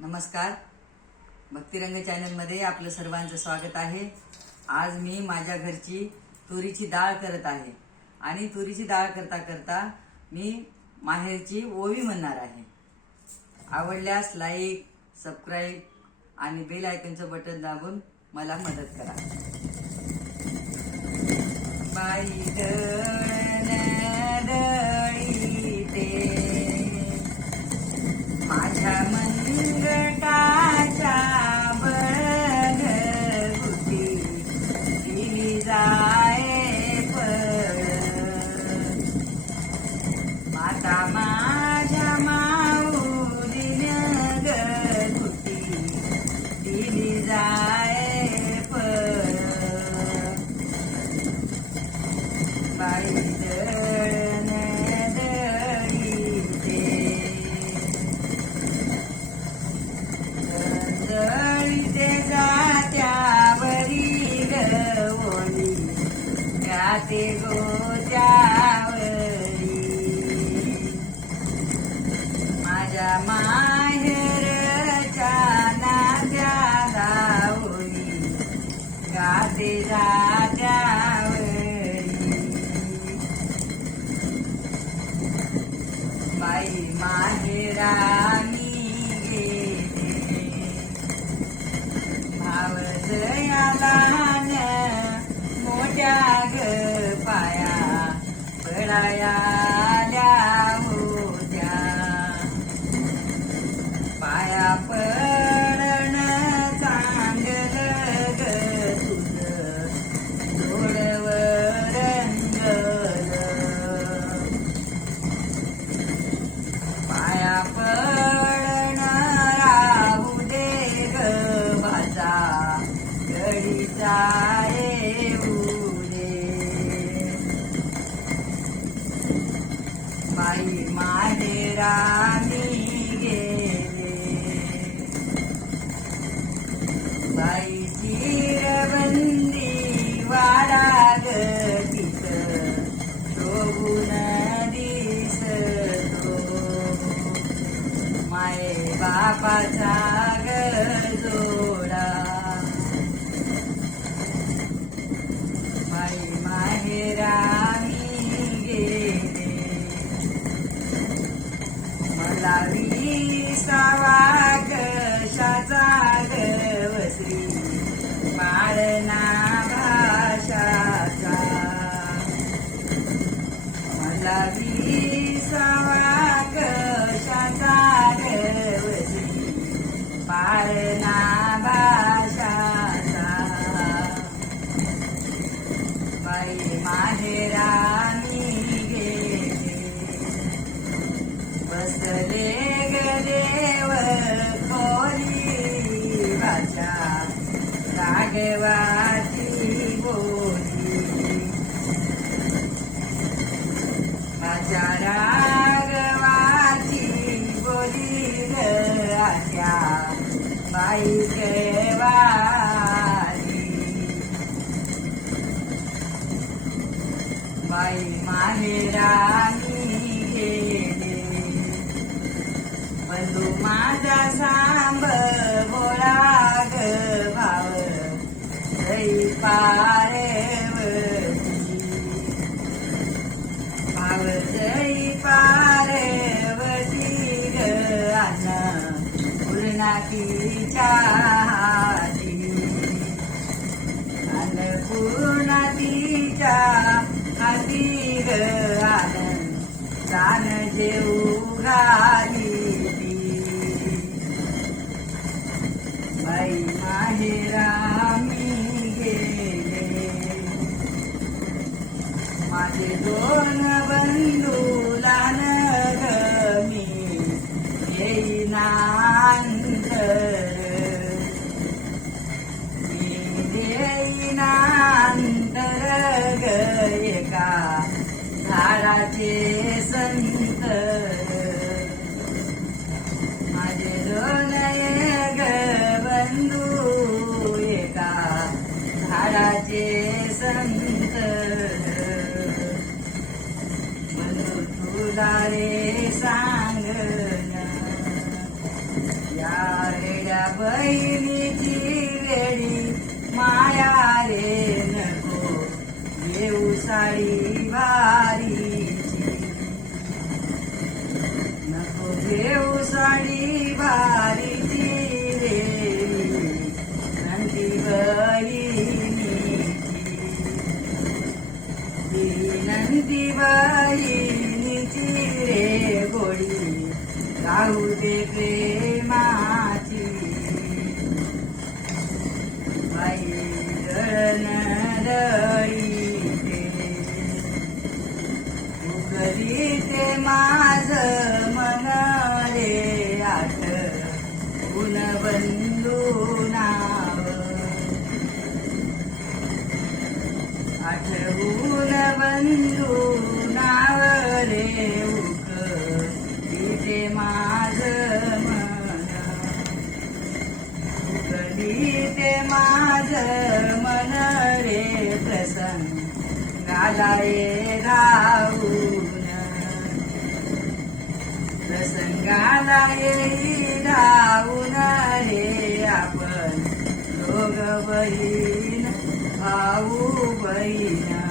नमस्कार, भक्तिरंग चॅनलमध्ये आपलं सर्वांचं स्वागत आहे। आज मी माझ्या घरची तुरीची डाळ करत आहे आणि तुरीची डाळ करता करता मी माहेरची ओवी म्हणणार आहे। आवडल्यास लाईक, सबस्क्राइब आणि बेल आयकॉनचं बटन दाबून मला मदत करा। बाई दळण दळीते माझ्या मनगटाच्या बळघुटी दिली जाये फळ। माता माझ्या माऊलीनं घुटी दिली जाये फळ। बाई दळण दळीते दळीते जात्यावरी गवळी गाते गोत्यावरी। माझ्या माहेरच्या नात्या गावळी गाते जात्यावरी। बाई माहेरानी गेले भावजया लहान मोठ्या ग पाया पडाया होत्या। पाया पडण चांगलं ग तुझं डोळ्यावर रंगलं। पाया पडण राहू दे ग भाजा गडीचा येऊ दे। बाई माहेरानी गेले बाईची रबंदी वाडा ग तिथं शोभून दिसतो। माये बापाचा ग जोडा बाई माहेरानी गेले मला 20वा कशाचा गवसरी पाळणा भाषाचा। मला 20वा कशाचा गवसरी पाळणा भाषाचा। बाई माहेरानी गेले बसले ग देव खोली वाचा राघवाची बोली। वाचा राघवाची बोली ग आत्या बाई केवारी। बाई माहेरानी गेले बंधू माझा सांब बोळा ग भाव जई पारवती। भाव जई पारवती ग अन्न पूर्णातीच्या हाती। अन्नपूर्णातीच्या हाती ग आनंद दान जेऊ घाली। बाई माहेरानी गेले माझे 2 बंधू लहान ग मी येईनांतर। मी देईनांतर ग एका झाडाचे संत। माझ्या बहिणीची वेळी माया रे नको घेऊ साडी भारीची, नको घेऊ साडी भारीची रे नंदी बहिणीची, नंदी बहिणीची रे गोडी राहू दे प्रेमाची, बाई दळण दळीते उकलीते माझ मन रे आठवून बंधू नाव, आठवून बंधू नाव रे उकलीते माझ मन, उकलीते माझ मन रे प्रसंगाला ये राहून, प्रसंगाला ये राहून रे आपण दोघ बहीण भाऊ बहीण.